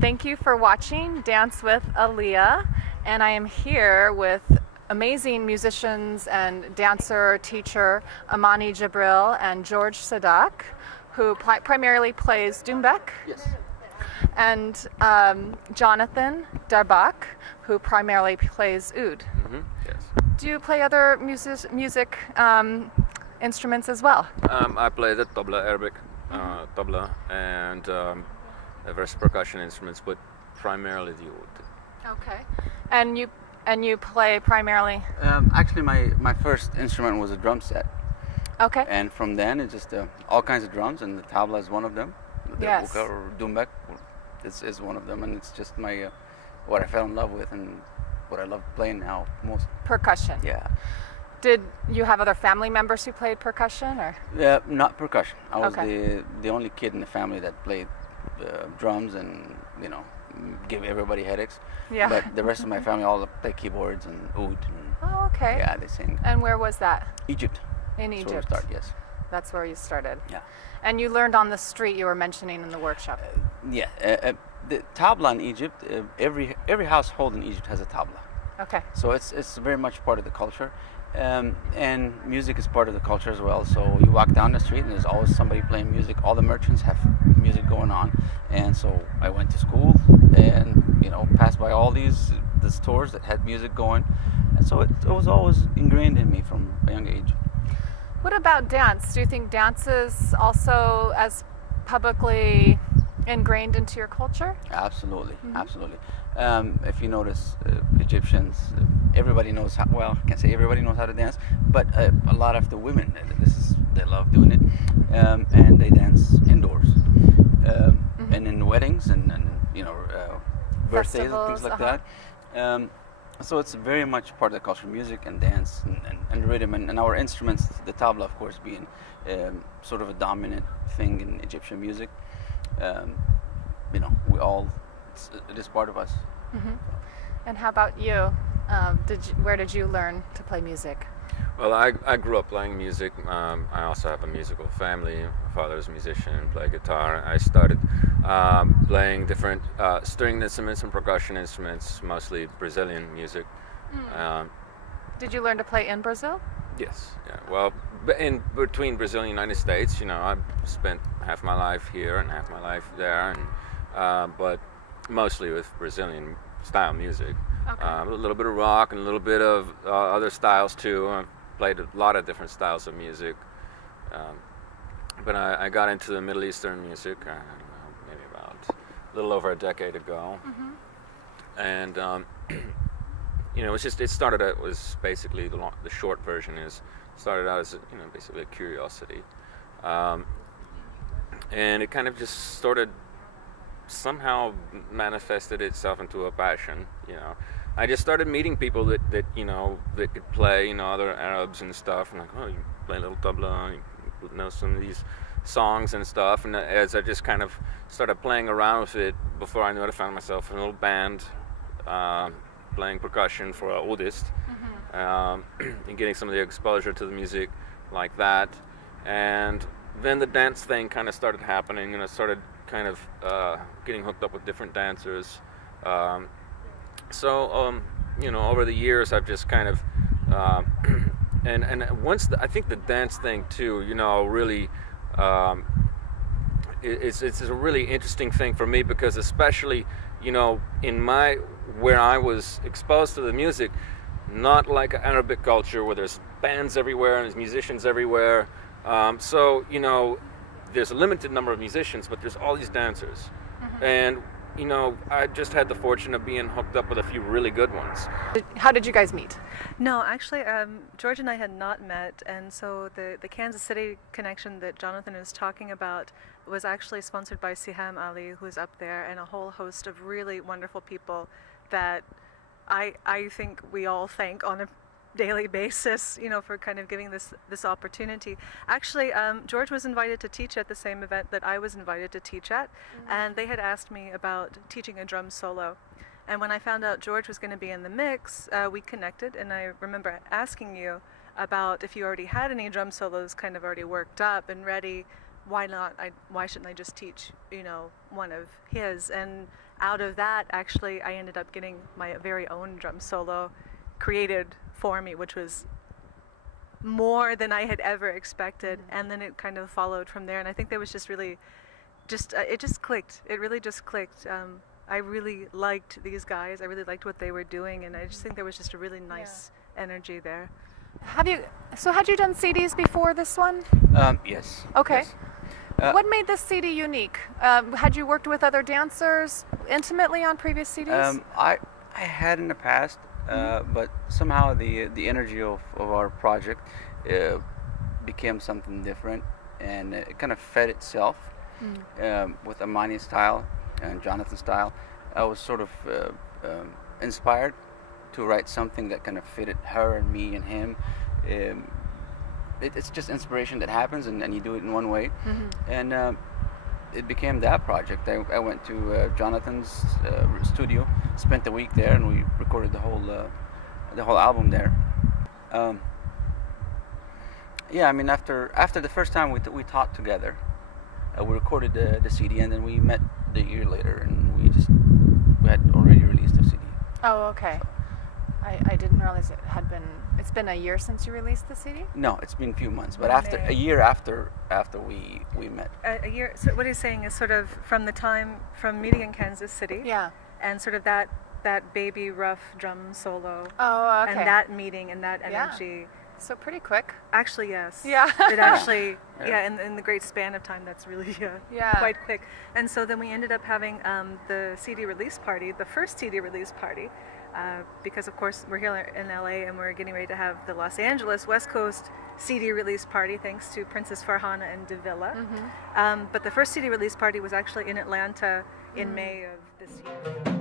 Thank you for watching Dance with Alia, and I am here with amazing musicians and dancer teacher Amani Jabril and George Sadak, who primarily plays Derbaq. Yes. And Jonatan Derbaq, who primarily plays oud. Mm-hmm. Yes. Do you play other music instruments as well? I play the Arabic tabla, and various percussion instruments, but primarily the oud. Okay. And you play primarily? Actually, my first instrument was a drum set. Okay. And from then, it's just all kinds of drums, and the tabla is one of them. The Yes. Derbaq or Derbaq is one of them, and it's just my what I fell in love with and what I love playing now most. Percussion. Yeah. Did you have other family members who played percussion, or? Yeah, not percussion. I was Okay. the only kid in the family that played drums and give everybody headaches. Yeah. But the rest of my family all play keyboards and oud. And, Oh, okay. yeah, they sing. And where was that? Egypt. In That's Egypt. where we start, yes. That's where you started. Yeah. And you learned on the street, you were mentioning in the workshop. Yeah. The tabla in Egypt, every household in Egypt has a tabla. Okay. So it's very much part of the culture. And music is part of the culture as well. So you walk down the street and there's always somebody playing music. All the merchants have music going on. And so I went to school and passed by all the stores that had music going. And so it was always ingrained in me from a young age. What about dance? Do you think dance is also as publicly ingrained into your culture? Absolutely, Mm-hmm. absolutely. If you notice, Egyptians, everybody knows how. Well, I can't say everybody knows how to dance, but a lot of the women, they love doing it, and they dance indoors, and in weddings and birthdays and things like that. So it's very much part of the culture, music and dance and rhythm, and our instruments, the tabla, of course, being sort of a dominant thing in Egyptian music. It is part of us. Mm-hmm. And how about you? Where did you learn to play music? Well, I grew up playing music. I also have a musical family. My father's a musician, play guitar. I started playing different string instruments and percussion instruments, mostly Brazilian music. Did you learn to play in Brazil? Yes. Yeah. Well, in between Brazil and United States, I've spent half my life here and half my life there, and but mostly with Brazilian style music. Okay. A little bit of rock and a little bit of other styles too. I played a lot of different styles of music. But I got into the Middle Eastern music, I don't know, maybe about a little over a decade ago. Mm-hmm. And it started out, was basically the short version is, started out as basically a curiosity. And it kind of just started, somehow manifested itself into a passion. I just started meeting people that could play, other Arabs and stuff, and like, oh, you play a little tabla, you know some of these songs and stuff. And as I just kind of started playing around with it, before I knew it, I found myself in a little band playing percussion for an oudist, and getting some of the exposure to the music like that. And then the dance thing kind of started happening, and I started kind of getting hooked up with different dancers. Over the years, I've just kind of, and once I think the dance thing too, really, it's a really interesting thing for me, because especially, you know, where I was exposed to the music, not like Arabic culture where there's bands everywhere and there's musicians everywhere. So, you know, there's a limited number of musicians, but there's all these dancers. And, you know, I just had the fortune of being hooked up with a few really good ones. How did you guys meet? No, actually, George and I had not met, and so the Kansas City connection that Jonathan is talking about was actually sponsored by Siham Ali, who's up there, and a whole host of really wonderful people that I think we all thank on a daily basis, you know, for kind of giving this opportunity. Actually, George was invited to teach at the same event that I was invited to teach at, and they had asked me about teaching a drum solo. And when I found out George was going to be in the mix, we connected, and I remember asking you about if you already had any drum solos kind of already worked up and ready. Why not? Why shouldn't I just teach, you know, one of his? And out of that, actually, I ended up getting my very own drum solo created for me, which was more than I had ever expected. And then it kind of followed from there. And I think there was just really, it just clicked. It really just clicked. I really liked these guys. I really liked what they were doing, and I just think there was just a really nice energy there. Had you done CDs before this one? Yes. Okay. Yes. What made this CD unique? Had you worked with other dancers intimately on previous CDs? I had in the past, but somehow the energy of our project became something different, and it kind of fed itself with Amani's style and Jonathan's style. I was sort of inspired to write something that kind of fitted her and me and him. It's just inspiration that happens, and you do it in one way. And it became that project. I went to Jonathan's studio, spent a week there, and we recorded the whole album there. Yeah, I mean, after the first time we taught together, we recorded the CD, and then we met the year later, and we had already released the CD. Oh, okay. I didn't realize it's been a year since you released the CD? No, it's been a few months, but a year after we met. A year. So what he's saying is sort of from meeting in Kansas City. Yeah. And sort of that baby rough drum solo. Oh, okay. And that meeting and that energy. Yeah. So pretty quick. Actually, yes. Yeah. It actually, in the great span of time, that's really quite quick. And so then we ended up having the CD release party, the first CD release party, because of course we're here in LA and we're getting ready to have the Los Angeles West Coast CD release party, thanks to Princess Farhana and Davila. But the first CD release party was actually in Atlanta in May of this year.